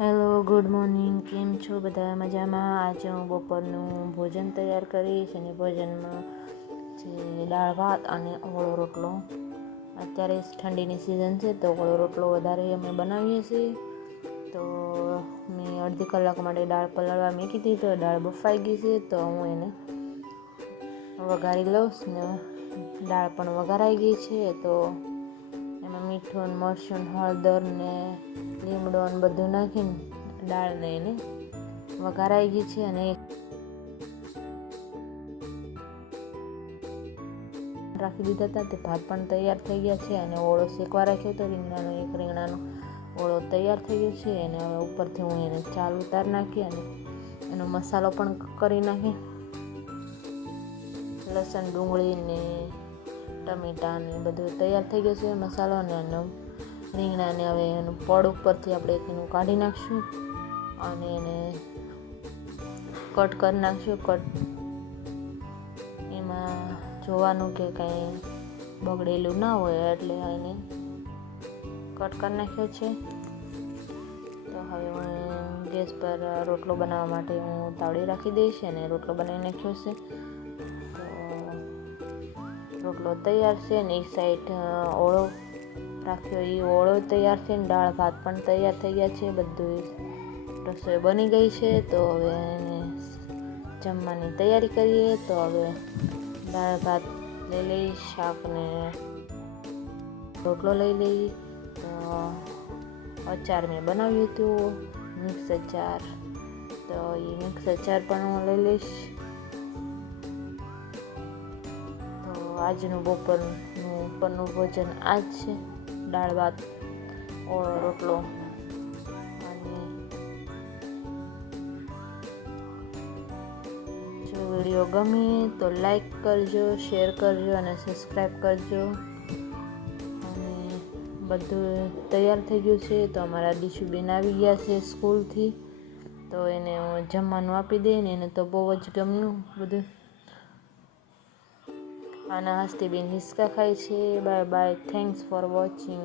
Hello, good morning. કેમ છો બધા? મજામાં? આજે હું બપોરનું ભોજન તૈયાર કરીશ અને ભોજનમાં છે દાળ ભાત અને ઓળો રોટલો. અત્યારે ઠંડીની સિઝન છે તો ઓળો રોટલો વધારે અમે બનાવીએ છીએ. તો મેં અડધી કલાક માટે દાળ પલાળવા મૂકી દીધી, તો દાળ બફાઈ ગઈ છે. તો હું એને વઘારી લઉં ને દાળ પણ વઘારાઈ ગઈ છે. તો એમાં મીઠું, મરચું, હળદર ને લીમડો ને બધું નાખીને દાળને એને વઘારાઈ ગઈ છે. અને રાખી દીધા હતા તે ભાત પણ તૈયાર થઈ ગયા છે. અને ઓળો શેકવા રાખ્યો હતો રીંગણાનો ઓળો તૈયાર થઈ ગયો છે. અને હવે ઉપરથી હું એને ચાલ ઉતારી નાખી અને એનો મસાલો પણ કરી નાખી. લસણ, ડુંગળી ને ટમેટા ને બધું તૈયાર થઈ ગયું છે મસાલો. અને એનો રીંગણાને હવે એનું પડ ઉપરથી આપણે એનું કાઢી નાખશું અને એને કટ કરી નાખશું. એમાં જોવાનું કે કંઈ બગડેલું ના હોય, એટલે એને કટ કરી નાખ્યો છે. તો હવે હું ગેસ પર રોટલો બનાવવા માટે હું તાવડી રાખી દઈશ અને રોટલો બનાવી નાખ્યો છે. તો રોટલો તૈયાર છે ને એક સાઈડ ઓળો રાખ્યો, એ ઓળો તૈયાર છે ને દાળ ભાત પણ તૈયાર થઈ ગયા છે. બધું રસોઈ બની ગઈ છે. તો હવે એને જમવાની તૈયારી કરીએ. તો હવે દાળ ભાત લઈ લઈ, શાક ને રોટલો લઈ લઈ. તો અચાર મેં બનાવ્યું હતું, મિક્સ અચાર. તો એ મિક્સ અચાર પણ હું લઈ લઈશ. તો આજનું બપોરનું ભોજન આ જ છે: દાળ ભાત, ઓળો રોટલો. અને જો વિડીયો ગમે તો લાઈક કરજો, શેર કરજો અને સબસ્ક્રાઈબ કરજો. અને બધું તૈયાર થઈ ગયું છે. તો અમારા દીશુબેન આવી ગયા છે સ્કૂલથી. તો એને હું જમવાનું આપી દઈને, એને તો બહુ જ ગમ્યું બધું. આના હસ્તીબેન હિસકા ખાય છે. Bye bye. Thanks for watching.